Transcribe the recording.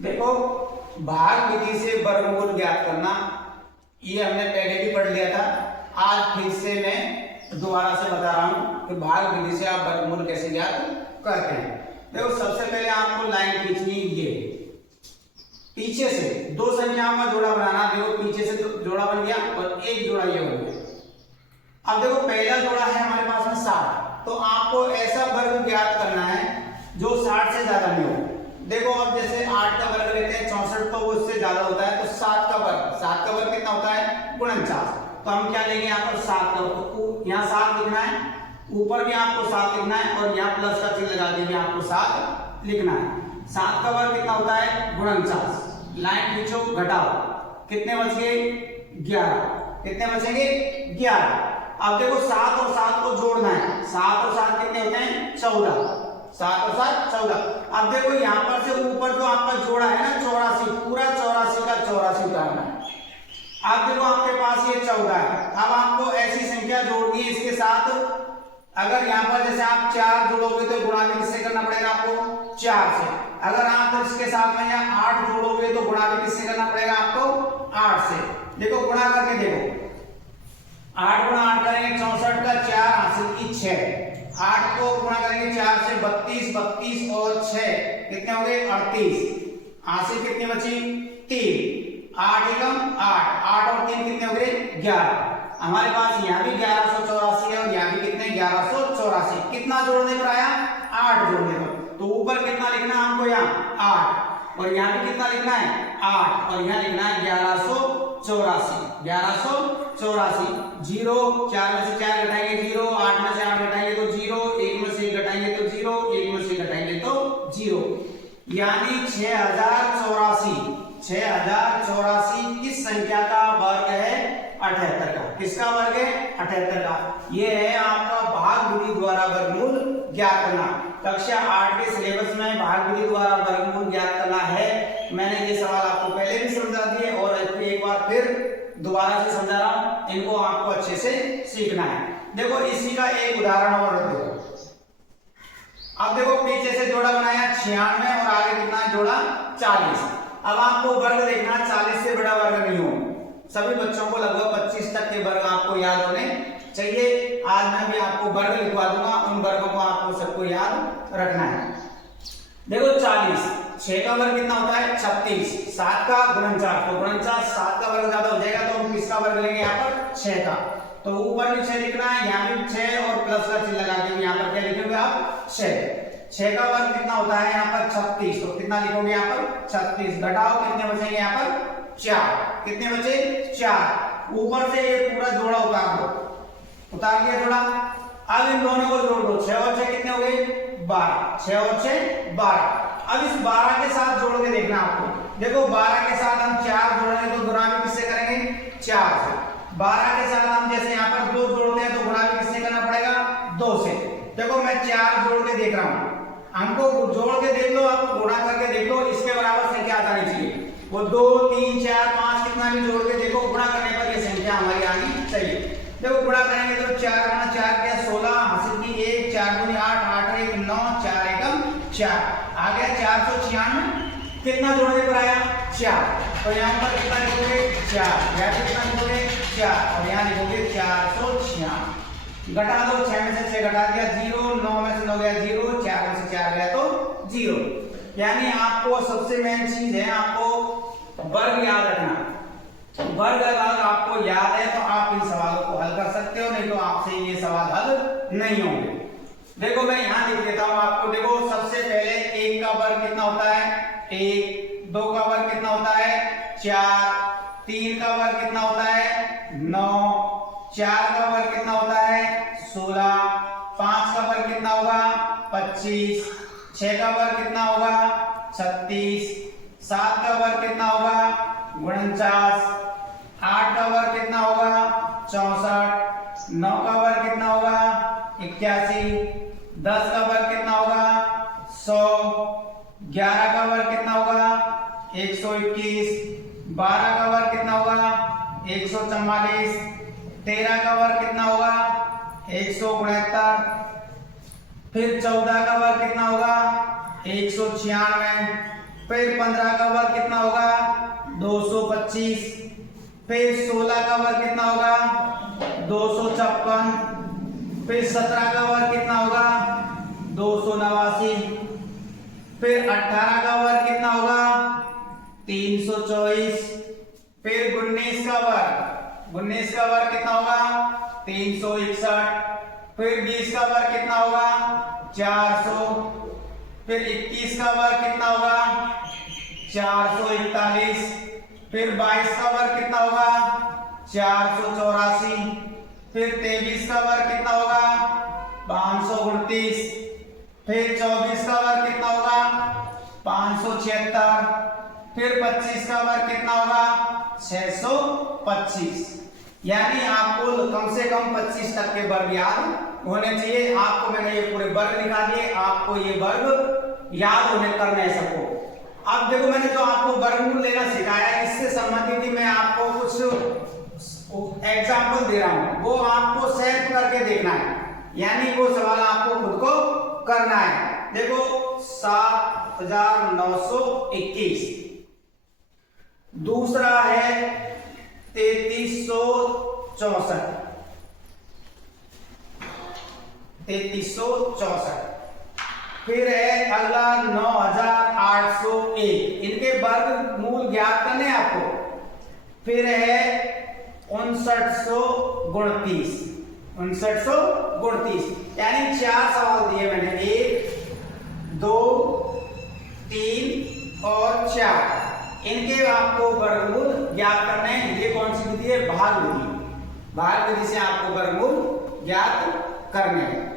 देखो, भाग विधि से वर्गमूल ज्ञात करना ये हमने पहले भी पढ़ लिया था। आज फिर से मैं दोबारा से बता रहा हूं कि भाग विधि से आप वर्गमूल कैसे ज्ञात करते हैं। देखो, सबसे पहले आपको लाइन खींचनी, ये पीछे से दो संख्याओं का जोड़ा बनाना। देखो, पीछे से जोड़ा बन गया और एक जोड़ा ये बन गया। अब देखो, पहला जोड़ा है हमारे पास में 60, तो आपको ऐसा वर्ग ज्ञात करना है जो 60 से ज्यादा नहीं हो। देखो, अब जैसे 8 का वर्ग लेते हैं 64, तो वो उससे ज्यादा होता है, तो 7 का वर्ग कितना होता है? 49। तो हम क्या लेंगे यहाँ पर? 7 का वर्ग। तो यहाँ 7 लिखना है, ऊपर भी आपको 7 लिखना है और यहाँ प्लस का चिन्ह लगा देंगे, आपको 7 लिखना है। 7 का वर्ग कितना होता है? 49। लाइन खींचो, घटाओ, कितने बच गए? 11। कितने बचेंगे? 11। अब देखो, 7 और 7 को जोड़ना है। 7 और 7 कितने होते हैं? 14। 7 और 7 14। अब देखो, यहाँ पर से ऊपर जो आपका जोड़ा है ना 84, पूरा 84 का 84 उतारना है। अब देखो, आपके पास ये 14 है। अब आपको ऐसी संख्या जोड़नी है इसके साथ। अगर यहाँ पर जैसे आप 4 जोड़ोगे तो गुणा भी किससे करना पड़ेगा? आपको 4 से। अगर आप इसके साथ में यहाँ 8 जोड़ोगे तो गुणा भी किससे करना पड़ेगा? आपको 8 से। देखो, गुणा करके देखो, 8 गुणा 8 करेंगे 64 का 4 हासिल की 6। 8 को गुणा करेंगे 4 से 32, 32 और 6 कितने हो गए? 38। हासिल कितनी बची? 3। 8 एकम 8, 8 और 3 कितने हो गए? 11। हमारे पास यहाँ भी 1184 है और यहाँ भी कितने? 1184। कितना जोड़ने पर आया? 8 जोड़ने पर। तो ऊपर कितना लिखना है हमको? यहाँ 8, और यहाँ भी कितना लिखना है? 8, और यहाँ लिखना है 1184। 1184। 0, 4 में से 4 घटाएंगे 0, 8 में से 8 घटाएंगे तो 0, 1 में से 1 घटाएंगे तो 0, 1 में से 1 घटाएंगे तो 0, यानी 6084। 6084 किस संख्या का वर्ग है? 78 का। किसका वर्ग है? 78 का। यह है आपका भाग विधि द्वारा वर्गमूल ज्ञात करना। कक्षा 8 के सिलेबस में भाग विधि द्वारा वर्गमूल ज्ञात करना है। मैंने ये सवाल आपको पहले भी समझा दिए और एक बार फिर दोबारा से समझा रहा हूं, इनको आपको अच्छे से सीखना है। देखो, इसी का एक उदाहरण और देखो। अब देखो, पीछे से जोड़ा बनाया 96 और आगे कितना जोड़ा? 40। अब आपको वर्ग देखना, 40 से बड़ा वर्ग नहीं हो। सभी बच्चों को लगभग 25 तक के वर्ग आपको याद होने चाहिए। आज मैं भी आपको वर्ग लिखवा दूंगा, उन वर्गों को आपको सबको याद रखना है। देखो, 40, 6 का वर्ग कितना होता है? 36। 7 का 49, तो 49 7 का वर्ग ज्यादा हो जाएगा, तो हम किसका वर्ग लेंगे यहाँ पर? 6 का। तो ऊपर भी 6 लिखना है, यहाँ भी 6 और प्लस का चिन्ह लगा के यहाँ पर क्या लिखोगे आप? 6। 6 का वर्ग कितना होता है यहाँ पर? 36, तो कितना लिखोगे यहाँ पर? 36। घटाओ, कितने बचेंगे यहाँ पर? 4। कितने बचे? 4। ऊपर से ये पूरा जोड़ा उतार दो, उतार दिया जोड़ा। अब इन दोनों को जोड़ दो, 6 और 6 कितने हो गए? 12। 6 और 6 12। अब इस 12 के साथ जोड़ के देखना आपको। देखो, 12 के साथ हम 4 जोड़ेंगे तो गुणा भी किससे करेंगे? 4 से। 12 के साथ हम जैसे यहाँ पर 2 जोड़ते हैं तो गुणा भी किससे करना पड़ेगा? 2 से। देखो, मैं 4 जोड़ के देख रहा हूँ, हमको जोड़ के देख लो, आप गुणा करके देख लो, इसके बराबर संख्या आ जानी चाहिए। वो 2 3 4 5 कितना भी जोड़ के देखो, गुणा करने पर ये संख्या हमारी आनी चाहिए। देखो, गुणा करेंगे तो 4 गुणा 4 क्या? 16 हासिल की 1, 4 दूनी 8, 8 1 9, 4 एकम 4, आ गया 496। कितना जोड़ने पर आया? 4। तो यहाँ पर कितना लिखोगे? 4। यहाँ पे कितना लिखोगे? 4, और यहाँ लिखोगे 496। घटा दो, 6 में से 6 घटा दिया 0, 9 में से 9 गया 0, 4 में से 4 गया तो 0। यानी आपको सबसे मेन चीज है, आपको वर्ग याद रखना। वर्ग अगर आपको याद है तो आप इन सवालों को हल कर सकते हो, नहीं तो आपसे ये सवाल हल नहीं होंगे। देखो, मैं यहाँ लिख देता हूँ आपको। देखो, सबसे पहले 1 का वर्ग कितना होता है? 1। 2 का वर्ग कितना होता है? 4। 3 का वर्ग कितना होता है? 9। 4 का वर्ग कितना होता है? 16। 5 का वर्ग कितना होगा? 25। 6 का वर्ग कितना होगा? 36। 7 का वर्ग कितना होगा? 49। 8 का वर्ग कितना होगा? 64। 9 का वर्ग कितना होगा? 81। 10 का वर्ग कितना होगा? 100। 11 का वर्ग कितना होगा? 121। 12 का वर्ग कितना होगा? 144। 13 का वर्ग कितना होगा? 169। फिर 14 का वर्ग कितना होगा? 196। फिर 15 का वर्ग कितना होगा 225, फिर 16 का वर्ग कितना होगा 256, फिर 17 का वर्ग कितना होगा 289, फिर 18 का वर्ग कितना होगा 324, फिर 19 का वर्ग कितना होगा 361, फिर 20 का वर्ग कितना होगा 400, फिर 21 का वर्ग कितना होगा 441, फिर 22 का वर्ग कितना होगा 484, फिर 23 का वर्ग कितना होगा 529, फिर 24 का वर्ग कितना होगा 576, फिर 25 का वर्ग कितना होगा 625। यानी आपको कम से कम 25 तक के वर्ग याद होने चाहिए। आपको मैंने ये पूरे वर्ग लिखा दिए, आपको ये वर्ग याद होने करना है सबको। अब देखो मैंने जो आपको वर्गमूल लेना सिखाया इससे संबंधित ही मैं आपको कुछ एग्जाम्पल दे रहा हूं, वो आपको सेव करके देखना है, यानी वो सवाल आपको खुद को करना है। देखो 7921, दूसरा है 3364, फिर है अगला 9801, इनके वर्गमूल ज्ञात करने आपको। फिर है 5929, यानी 4 सवाल दिए मैंने, 1 2 3 और 4, इनके आपको वर्गमूल ज्ञात करने हैं। ये कौन सी विधि है भाग विधि से आपको वर्गमूल ज्ञात करने हैं।